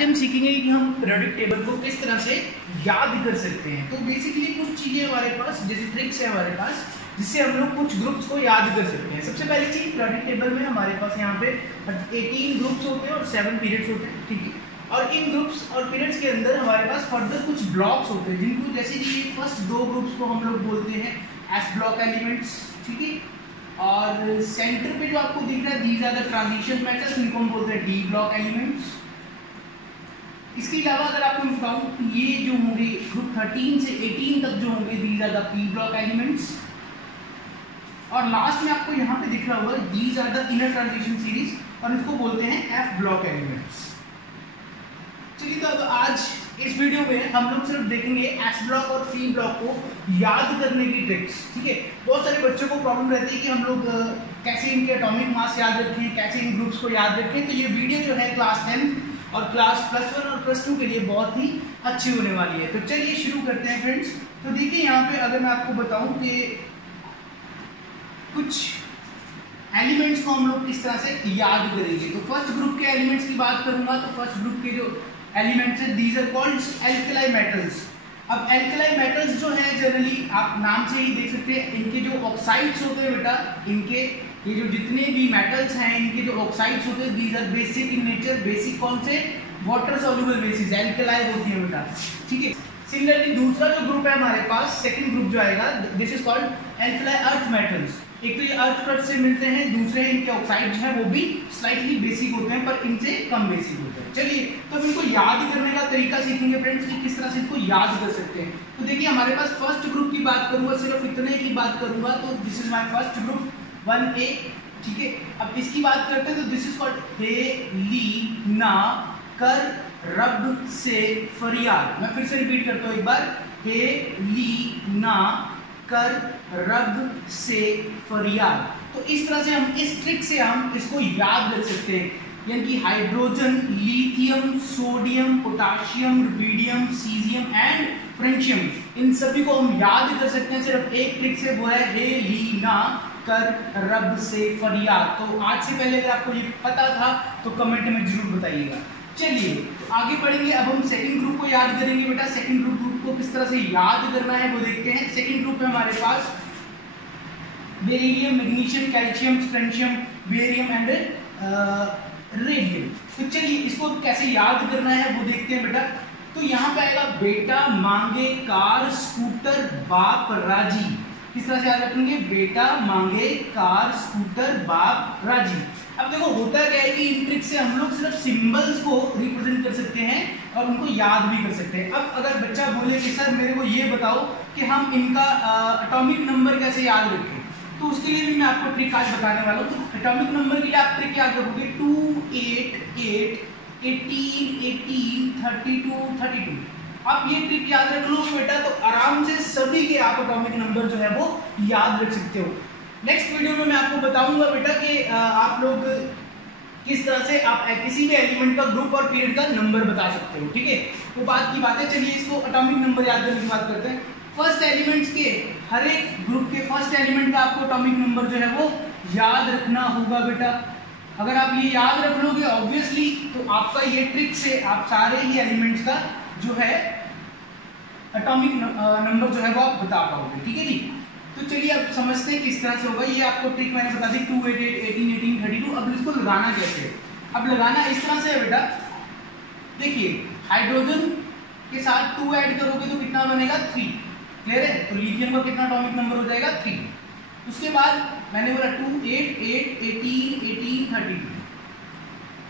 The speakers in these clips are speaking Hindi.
आज हम सीखेंगे कि हम पीरियोडिक टेबल को किस तरह से याद कर सकते हैं। तो बेसिकली कुछ चीजें हमारे पास, जैसे ट्रिक्स है हमारे पास, जिससे हम लोग कुछ ग्रुप्स को याद कर सकते हैं। सबसे पहली चीज, पीरियोडिक टेबल में हमारे पास यहाँ पे 18 ग्रुप्स होते हैं और 7 पीरियड्स होते हैं, ठीक है। और इन ग्रुप्स और पीरियड्स के अंदर हमारे पास फर्दर कुछ ब्लॉक्स होते हैं, जिनको जैसे कि फर्स्ट दो ग्रुप्स को हम लोग बोलते हैं एस ब्लॉक एलिमेंट्स, ठीक है। और सेंटर पे जो आपको दिख रहा है these are the transition metals, इनको हम बोलते हैं डी ब्लॉक एलिमेंट्स। इसके अलावा अगर आपको मैं बताऊं, ये जो होंगे ग्रुप 13 से 18 तक जो होंगे these are the P block elements. और लास्ट में आपको यहाँ पे दिख रहा होगा these are the inner transition series, और इसको बोलते हैं एफ ब्लॉक एलिमेंट्स। चलिए, तो अब आज इस वीडियो में हम लोग सिर्फ देखेंगे एस ब्लॉक और पी ब्लॉक को याद करने की ट्रिक्स, ठीक है। बहुत सारे बच्चों को प्रॉब्लम रहती है कि हम लोग कैसे इनके एटॉमिक मास याद रखें, कैसे इन ग्रुप्स को याद रखें। तो ये वीडियो जो है क्लास 10 और क्लास +1 और +2 के लिए बहुत ही अच्छी होने वाली है। तो चलिए शुरू करते हैं फ्रेंड्स। तो देखिए यहाँ पे अगर मैं आपको बताऊं कि कुछ एलिमेंट्स को हम लोग किस तरह से याद करेंगे, तो फर्स्ट ग्रुप के एलिमेंट्स की बात करूंगा। तो फर्स्ट ग्रुप के जो एलिमेंट्स है these are called alkali metals. अब एल्कलाई मेटल्स जो है जनरली आप नाम से ही देख सकते हैं, इनके जो ऑक्साइड्स होते हैं बेटा, इनके ये जो जितने भी मेटल्स हैं इनके जो ऑक्साइड्स होते हैं these are basic in nature. Basic कौन से? वाटर सॉल्युबल बेसिस, एल्कलाई होती है बेटा, ठीक है। सिमिलरली दूसरा जो ग्रुप है हमारे पास, सेकंड ग्रुप जो आएगा, this is called alkali earth metals. एक तो ये अर्थ क्रस्ट से मिलते हैं, दूसरे इनके ऑक्साइड जो है वो भी स्लाइटली बेसिक होते हैं, पर इनसे कम बेसिक होते हैं। चलिए, तो अब इनको याद करने का तरीका सीखेंगे फ्रेंड्स कि किस तरह से इसको याद कर सकते हैं। तो देखिए हमारे पास फर्स्ट ग्रुप की बात करूंगा, सिर्फ इतने की बात करूंगा, तो this is my first group 1A, ठीक है। अब इसकी बात करते हैं तो दिस इज कॉल्ड हे ली ना कर रब से फरियाद। मैं फिर से रिपीट करता हूं एक बार, हे ली ना कर रब से फरियाद। तो इस तरह से हम इस ट्रिक से हम इसको याद रख सकते हैं, यानी कि hydrogen, lithium, sodium, potassium, rubidium, caesium and francium, इन सभी को हम याद कर सकते हैं सिर्फ एक ट्रिक से, वो है हे ली ना कर रब से फरियाद। तो आज से पहले अगर आपको ये पता था तो कमेंट में जरूर बताइएगा। चलिए तो आगे बढ़ेंगे। अब हम सेकंड ग्रुप को याद करेंगे बेटा। सेकंड ग्रुप को किस तरह से याद करना है वो देखते हैं। सेकंड ग्रुप है हमारे पास beryllium, magnesium, calcium, strontium, barium and radium. तो चलिए इसको कैसे याद करना है वो देखते हैं बेटा। तो यहाँ पे आएगा बेटा मांगे कार स्कूटर बाप राजी। किस तरह से याद रखेंगे? बेटा मांगे कार स्कूटर बाप राजी। अब देखो होता क्या है कि इन ट्रिक से हम लोग सिर्फ सिंबल्स को रिप्रेजेंट कर सकते हैं और उनको याद भी कर सकते हैं। अब अगर बच्चा बोले कि सर मेरे को ये बताओ कि हम इनका एटॉमिक नंबर कैसे याद रखें, तो उसके लिए भी मैं आपको ट्रिक आज बताने वाला हूँ। तो एटॉमिक नंबर के लिए आप ट्रिक याद रखोगे 2, 8, 8, 18, 18, 32, 32। आप ये ट्रिक याद रख लो बेटा, तो आराम से सभी के आप एटॉमिक नंबर जो है वो याद रख सकते हो। नेक्स्ट वीडियो में मैं आपको बताऊंगा बेटा कि आप लोग किस तरह से आप किसी भी एलिमेंट का ग्रुप और पीरियड का नंबर बता सकते हो, ठीक है। वो बात की बात है। चलिए इसको एटॉमिक नंबर याद करने की बात करते हैं। फर्स्ट एलिमेंट्स के, हर एक ग्रुप के फर्स्ट एलिमेंट का आपको एटॉमिक नंबर जो है वो याद रखना होगा बेटा। अगर आप ये याद रख लोगे ऑब्वियसली, तो आपका ये ट्रिक से आप सारे ही एलिमेंट्स का जो है एटॉमिक नंबर जो है वो आप बता पाओगे, ठीक है जी। तो चलिए अब समझते हैं किस तरह से होगा। ये आपको ट्रिक मैंने बता दी 2, 8, 8, 18, 18, 32। अब इसको लगाना कैसे है? अब लगाना इस तरह से है बेटा, देखिए हाइड्रोजन के साथ 2 ऐड करोगे तो कितना बनेगा? 3, क्लियर है। तो लिथियम का कितना एटॉमिक नंबर हो जाएगा? 3। उसके बाद मैंने बोला 2, 8, 8, 18, 18, 32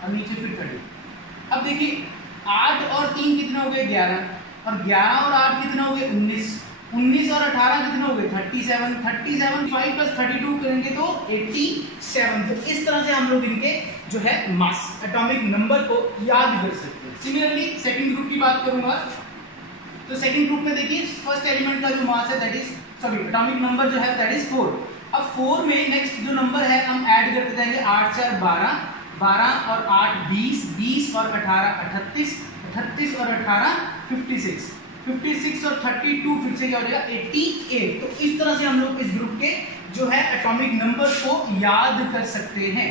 और नीचे फिर 30। अब देखिए 8 और 3 कितने हो गए? 11, और 11 और 8 कितने हो गए? 19, 19 और 18 कितने हो गए? 37, 37 5 + 32 करेंगे तो 87। तो इस तरह से हम लोग इनके जो है मास एटॉमिक नंबर को याद कर सकते हैं। सिमिलरली सेकंड ग्रुप की बात करूंगा, तो सेकंड ग्रुप में देखिए फर्स्ट एलिमेंट का जो मास है दैट इज एटॉमिक नंबर जो है दैट इज 4। अब 4 में नेक्स्ट जो नंबर है हम ऐड करते जाएंगे। 8 4 12, 12 और 8 20, 20 और 18 38, 38 और 18 56, 56 और 32 फिर से क्या हो जाएगा? 88। तो इस तरह से हम लोग इस ग्रुप के जो है एटॉमिक नंबर को याद कर सकते हैं।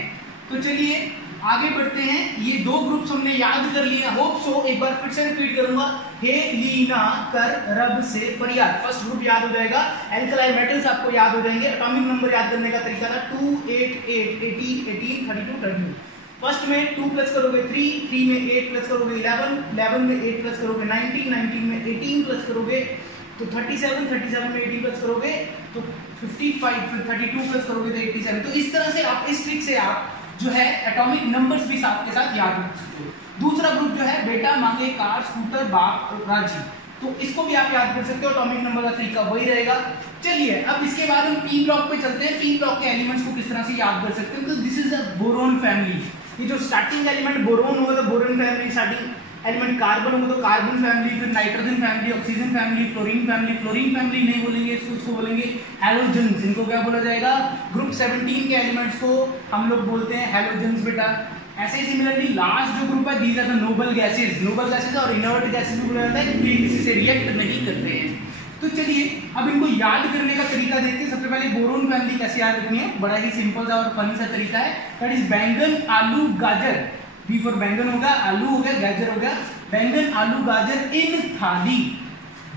तो चलिए आगे बढ़ते हैं। ये दो ग्रुप्स हमने याद कर लिए, होप सो। एक बार फिर से रिपीट करूंगा, हे लीना कर रब से फरियाद। फर्स्ट ग्रुप याद हो जाएगा, एल्कलाइन मेटल्स आपको याद हो जाएंगे। एटॉमिक नंबर याद करने का तरीका था 2 8 8 18 18 32 32। फर्स्ट में 2 प्लस करोगे 3, 3 में 8 प्लस करोगे 11, 11 में 8 प्लस करोगे 19, 19 में 18 प्लस करोगे तो 37, 37 में 18 प्लस करोगे तो 55, फिर 32 प्लस करोगे तो 87। तो इस तरह से आप, इस ट्रिक से आप जो है एटॉमिक नंबर्स भी साथ के साथ याद रख सकते हो। दूसरा ग्रुप जो है बेटा मांगे कार स्कूटर बाप राजी, तो इसको भी आप याद कर सकते हो। एटॉमिक नंबर का तरीका वही रहेगा। चलिए अब इसके बाद हम पी ब्लॉक पे चलते हैं। पी ब्लॉक के एलिमेंट्स को किस तरह से याद कर सकते हैं। तो this is a boron family. ये जो स्टार्टिंग एलिमेंट बोरोन होगा तो boron family, starting element carbon होगा तो कार्बन फैमिली, फिर nitrogen family, oxygen family, fluorine family. Fluorine family नहीं बोलेंगे इसको बोलेंगे हैलोजन्स। इनको क्या बोला जाएगा? ग्रुप 17 के एलिमेंट्स को हम लोग बोलते हैं हैलोजन्स बेटा। ऐसे ही सिमिलरली लास्ट जो ग्रुप है these are the noble gases. Noble gases और इनर्ट गैसेज भी बोला जाता है क्योंकि किसी से रिएक्ट नहीं करते हैं। तो चलिए अब इनको याद करने का तरीका देखते हैं। सबसे पहले बोरोन फैमिली कैसे याद रखनी है, बड़ा ही सिंपल सा और फनी सा तरीका है। दैट इज बैंगन आलू गाजर। बी फॉर बैंगन होगा, आलू हो गया, गाजर हो गया। बैंगन आलू गाजर इन थाली,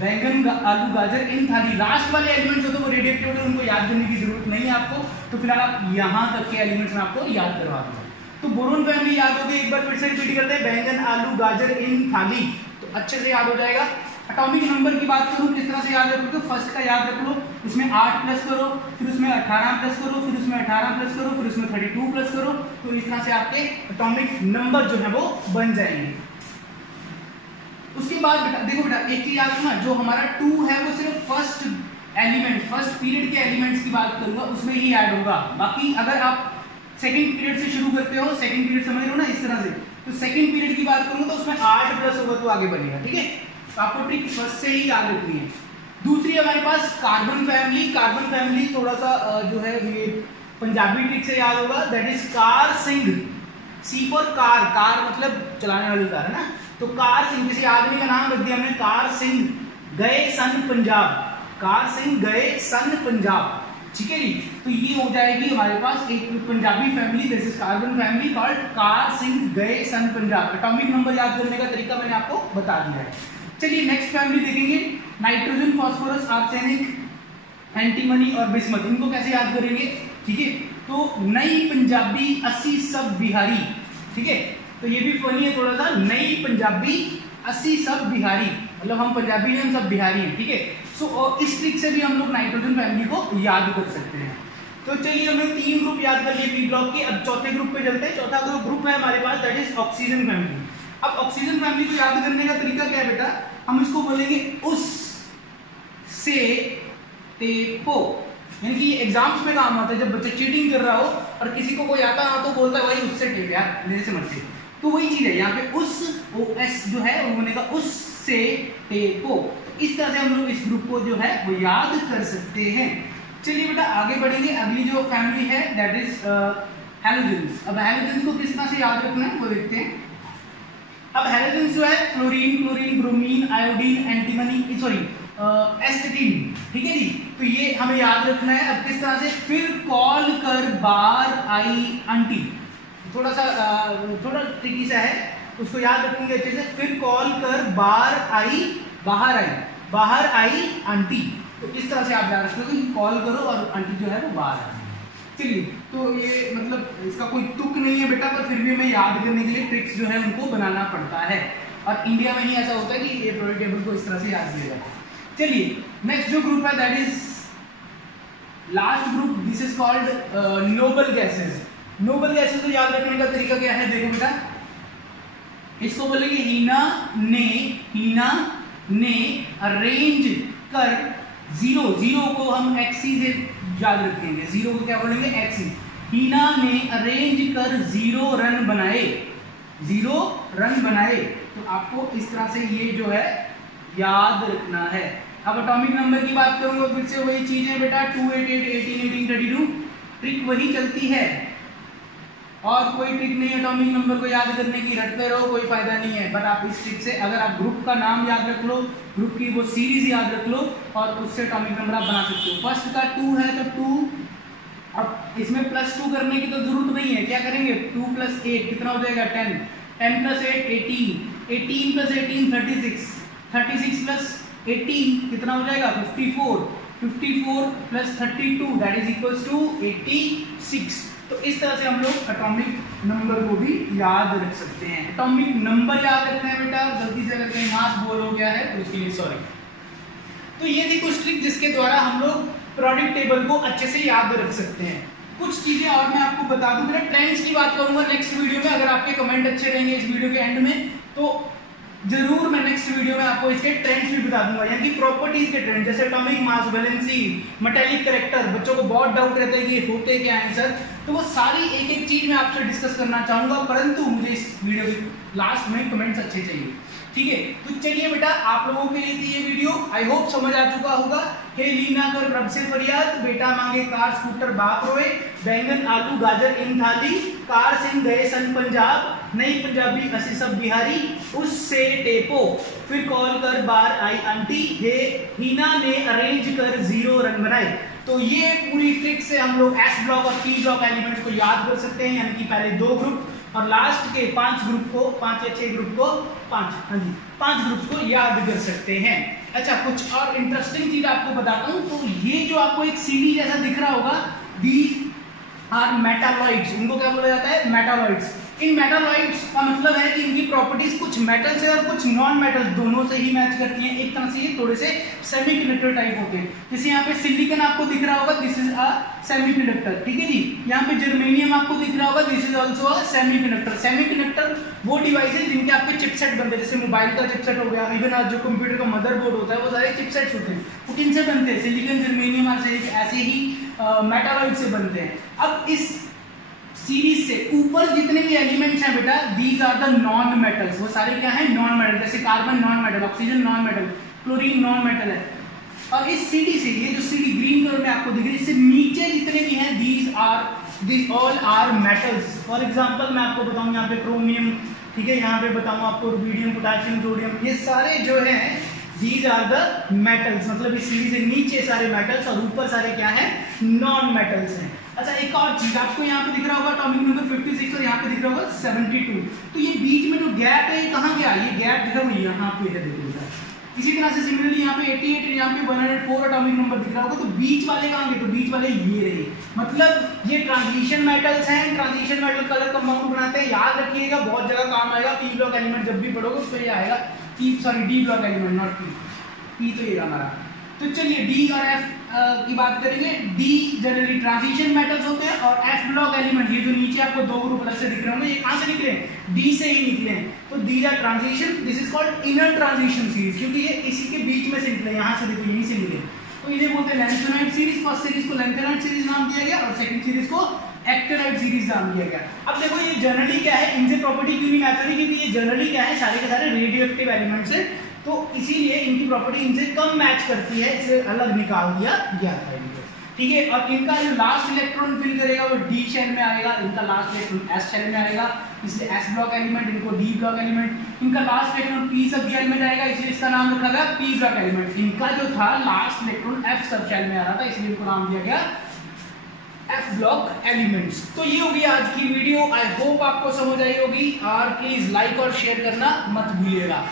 बैंगन आलू गाजर इन थाली। लास्ट वाले एलिमेंट्स जो तो वो रेडियोएक्टिव है, उनको याद करने की जरूरत नहीं है आपको। तो फिलहाल आप यहाँ तक के एलिमेंट्स में आपको याद करवा दूंगा। तो बोरोन फैमिली याद हो गई, एक बार फिर से रिपीट करते हैं, बैंगन आलू गाजर इन थाली, तो अच्छे से याद हो जाएगा। एटॉमिक नंबर की बात करूं किस तरह से याद रखोगे, फर्स्ट का याद रख लो, उसमें 8 प्लस करो, फिर उसमें 18 प्लस करो, फिर उसमें 18 प्लस करो, फिर उसमें 32 प्लस करो। तो इस तरह से आपके एटॉमिक नंबर जो है वो बन जाएंगे। उसके बाद बेटा देखो बेटा एक चीज याद रखना, जो हमारा 2 है वो सिर्फ फर्स्ट एलिमेंट, फर्स्ट पीरियड के एलिमेंट्स की बात करूंगा उसमें ही ऐड होगा। बाकी अगर आप सेकंड पीरियड से शुरू करते हो, सेकंड पीरियड समझ रहे हो ना इस तरह से, तो सेकंड पीरियड की बात करूंगा तो उसमें 8 प्लस होगा तो आगे बढ़ेगा। ठीक है, तो आपको ट्रिक फर्स्ट से ही याद रखनी है। दूसरी हमारे पास कार्बन फैमिली। कार्बन फैमिली थोड़ा सा जो है ये पंजाबी ट्रिक से याद होगा, that is car Singh. C for car, car मतलब चलाने वाली कार है ना, तो कार सिंह, किसी आदमी का नाम रख दिया हमने, कार सिंह गए सन पंजाब, कार सिंह गए सन पंजाब। ठीक है जी, तो ये हो जाएगी हमारे पास एक Punjabi family, this is carbon family called car Singh गए सन पंजाब। एटॉमिक नंबर याद करने का तरीका मैंने आपको बता दिया है। चलिए नेक्स्ट फैमिली देखेंगे, नाइट्रोजन, फास्फोरस, आर्सेनिक, एंटीमनी और बिस्मथ। इनको कैसे याद करेंगे? ठीक है, तो नई पंजाबी 80 सब बिहारी। ठीक है, तो ये भी फनी है थोड़ा सा, नई पंजाबी 80 सब बिहारी, मतलब हम पंजाबी हैं, हम सब बिहारी हैं। ठीक है, सो इस ट्रिक से भी हम लोग नाइट्रोजन फैमिली को याद कर सकते हैं। तो चलिए हमने 3 ग्रुप याद कर लिए पी ब्लॉक के। अब चौथे ग्रुप पे चलते हैं। चौथा ग्रुप है हमारे पास, दैट इज ऑक्सीजन फैमिली। अब ऑक्सीजन फैमिली को याद करने का तरीका क्या है बेटा, हम इसको बोलेंगे उस से ते पो। यानी कि ये एग्जाम्स में काम आता है, जब बच्चा चीटिंग कर रहा हो और किसी को कोई आता ना तो बोलता है भाई उससे टेप यार, मेरे से मत टेप। तो वही चीज है यहाँ पे, उस OS जो है वो बनेगा उस से ते पो। इस तरह से हम लोग इस ग्रुप को जो है वो याद कर सकते हैं। चलिए बेटा आगे बढ़ेंगे। अगली जो फैमिली है दैट इज हैलोजेंस। अब हैलोजेंस को किस तरह से याद रखना है वो देखते हैं। अब हैलोजेंस जो है fluorine, chlorine, bromine, iodine, antimony, sorry एस्टेटिन। ठीक है जी, तो ये हमें याद रखना है। अब किस तरह से, फिर कॉल कर बार आई आंटी, थोड़ा सा थोड़ा ट्रिकी सा है, उसको याद रखेंगे अच्छे से। फिर कॉल कर बार आई, बाहर आई, बाहर आई आंटी। तो इस तरह से आप याद रखोगे कि कॉल करो और आंटी जो है वो बाहर आई। चलिए, तो ये मतलब इसका कोई तुक नहीं है बेटा, पर फिर भी हमें याद करने के लिए ट्रिक्स जो है उनको बनाना पड़ता है। और इंडिया में ही ऐसा होता है कि ये प्रोडक्ट टेबल को इस तरह से याद किया जाता है। चलिए नेक्स्ट जो ग्रुप है that is last group, this is called Nobel gases. Noble gases को याद रखने का तरीका क्या है, देखो बेटा, इसको बोलेंगे हीना ने अरेंज कर जीरो। जीरो को हम एक्सी से याद रखेंगे, जीरो को क्या बोलेंगे, एक्सी। हीना ने अरेंज कर 0 रन बनाए, 0 रन बनाए। तो आपको इस तरह से ये जो है याद रखना है। अब एटॉमिक नंबर की बात करूंगा, फिर से वही चीज है बेटा, 2 8 8 18 18 32, ट्रिक वही चलती है और कोई ट्रिक नहीं। एटॉमिक नंबर को याद करने की रटते रहो, कोई फायदा नहीं है। बट आप इस ट्रिक से, अगर आप ग्रुप का नाम याद रख लो, ग्रुप की वो सीरीज याद रख लो और उससे एटॉमिक नंबर आप बना सकते हो। फर्स्ट का 2 है तो 2 अब इसमें +2 करने की तो जरूरत नहीं है, क्या करेंगे 2 + 8 कितना हो जाएगा 10, 10 + 8 18, 18 + 18 36, 36 + 18 कितना हो जाएगा 54, 54 + 32 दैट इज इक्वल्स टू 86। तो इस तरह से हम लोग एटॉमिक नंबर को भी याद रख सकते हैं। एटॉमिक नंबर याद रखना है बेटा, गलती से अगर कहीं मास बोल हो गया है तो उसके लिए सॉरी। तो ये थी कुछ ट्रिक जिसके द्वारा हम लोग प्रोडक्ट टेबल को अच्छे से याद रख सकते हैं। कुछ चीजें और मैं आपको बता दूं, मेरा ट्रेंड्स की बात करूंगा नेक्स्ट वीडियो में। अगर आपके कमेंट अच्छे रहेंगे इस वीडियो के एंड में तो जरूर मैं नेक्स्ट वीडियो में आपको इसके ट्रेंड्स भी बता दूंगा, यानी प्रॉपर्टीज के ट्रेंड, जैसे atomic mass, valency, metallic character. बच्चों को बहुत डाउट रहता है कि ये होते क्या है सर, तो वो सारी एक एक चीज मैं आपसे डिस्कस करना चाहूंगा, परंतु मुझे इस वीडियो के लास्ट में कमेंट्स अच्छे चाहिए, ठीक है। तो चलिए बेटा, आप लोगों के लिए थी ये वीडियो, आई होप समझ आ चुका होगा। हे लीना कर रब से फरियाद, बेटा मांगे कार स्कूटर बाप रोए, बैंगन आलू गाजर इन थाली, कार सिंह गए सन पंजाब, नई पंजाबी असी सब बिहारी, उससे टेपो फिर कॉल कर बार आई आंटी, हे हीना ने अरेंज कर 0 रन बनाए। तो ये पूरी ट्रिक से हम लोग एस ब्लॉक और पी ब्लॉक एलिमेंट्स को याद कर सकते हैं, यानी कि पहले 2 ग्रुप और लास्ट के 5 ग्रुप को, 5 या 6 ग्रुप को, 5 ग्रुप्स को याद कर सकते हैं। अच्छा, कुछ और इंटरेस्टिंग चीज आपको बताता हूं। तो ये जो आपको एक सीढ़ी जैसा दिख रहा होगा, दीज आर मेटालॉइड्स, इनको क्या बोला जाता है मेटालॉइड्स। इन मेटालॉइड्स का मतलब है कि इनकी प्रॉपर्टीज कुछ मेटल से और कुछ नॉन मेटल दोनों से ही मैच करती हैं। एक तरह से ये थोड़े से सेमीकंडक्टर टाइप होते हैं। जैसे यहाँ पे सिलिकॉन आपको दिख रहा होगा, दिस इज अ सेमीकंडक्टर, ठीक है जी। यहाँ पे जर्मेनियम आपको दिख रहा होगा, this is also a semiconductor. Semiconductor वो डिवाइस है जिनके आपके चिपसेट बनते हैं, जैसे मोबाइल का चिपसेट हो गया, इवन आज जो कंप्यूटर का मदरबोर्ड होता है वो सारे चिपसेट्स होते हैं, वो किनसे बनते हैं, सिलिकॉन, जर्मेनियम और ऐसे ही मेटालॉइड से बनते हैं। अब इस सीरीज से ऊपर जितने भी एलिमेंट्स हैं बेटा, these are the non metals, वो सारे क्या हैं नॉन मेटल, जैसे carbon non metal, oxygen non metal, chlorine non metal है। और इस सीडी से, ये जो सीडी ग्रीन कलर में आपको दिख रही है, इससे नीचे जितने भी हैं these all are metals. For example मैं आपको बताऊं, यहाँ पे क्रोमियम, ठीक है, यहाँ पे बताऊं आपको रुबिडियम, पोटेशियम, सोडियम, ये सारे जो हैं दीज आर द मेटल्स, मतलब इस सीडी से नीचे सारे मेटल्स और ऊपर सारे क्या है नॉन मेटल्स हैं। अच्छा, एक और चीज आपको यहाँ पे दिख रहा होगा अटॉमिक नंबर 56 और यहाँ पे दिख रहा होगा 72। तो ये बीच में जो गैप है कहाँ गया, ये गैप जो है यहाँ पे है, देखो। इसी तरह से सिमिलरली यहाँ पे 88 और यहाँ पे 104 एटॉमिक नंबर दिख रहा होगा, तो बीच वाले कहाँ गए, तो बीच वाले ये रहे, मतलब ये ट्रांजिशन मेटल्स हैं। ट्रांजिशन मेटल कलर कंपाउंड बनाते हैं, याद रखिएगा, बहुत जगह काम आएगा। पी ब्लॉक एलिमेंट जब भी पढ़ोगे उसमें ये आएगा, D block element, not P तो ये हमारा। तो चलिए डी और एफ की बात करेंगे। डी जनरली ट्रांजिशन मेटल्स होते हैं और एफ ब्लॉक एलिमेंट, ये जो नीचे आपको 2 ग्रुप अलग से दिख रहे होंगे, ये कहां से निकले हैं, डी से ही निकले हैं। तो these are transition, this is called inner transition series, क्योंकि ये इसी के बीच में से निकले, यहाँ से देखो यहीं से निकले, तो इन्हें बोलते हैं लैंथेनाइड सीरीज। फर्स्ट सीरीज को लैंथेनाइड सीरीज नाम दिया गया और सेकंड सीरीज को एक्टिनाइड सीरीज नाम दिया गया। अब देखो ये जनरली क्या है, इनसे प्रॉपर्टी क्यों नहीं मैच हो रही, क्योंकि ये जनरली क्या है, सारे के सारे रेडियो एक्टिव एलिमेंट्स है, तो इसीलिए इनकी प्रॉपर्टी इनसे कम मैच करती है, इसे अलग निकाल दिया गया था, ठीक है। और इनका जो लास्ट इलेक्ट्रॉन फिल करेगा वो डी शेल में आएगा, इनका लास्ट इलेक्ट्रॉन एस शेल में आएगा, इसलिए एस ब्लॉक एलिमेंट, इनको डी ब्लॉक एलिमेंट। इनका last electron P sub shell में जाएगा, इसलिए इसका नाम रखा गया पी ब्लॉक एलिमेंट। इनका जो था last electron F sub shell में आ रहा था, इसलिए इनको नाम दिया गया एफ ब्लॉक एलिमेंट्स। तो ये होगी आज की वीडियो, आई होप आपको समझ आई होगी, और प्लीज लाइक और शेयर करना मत भूलिएगा।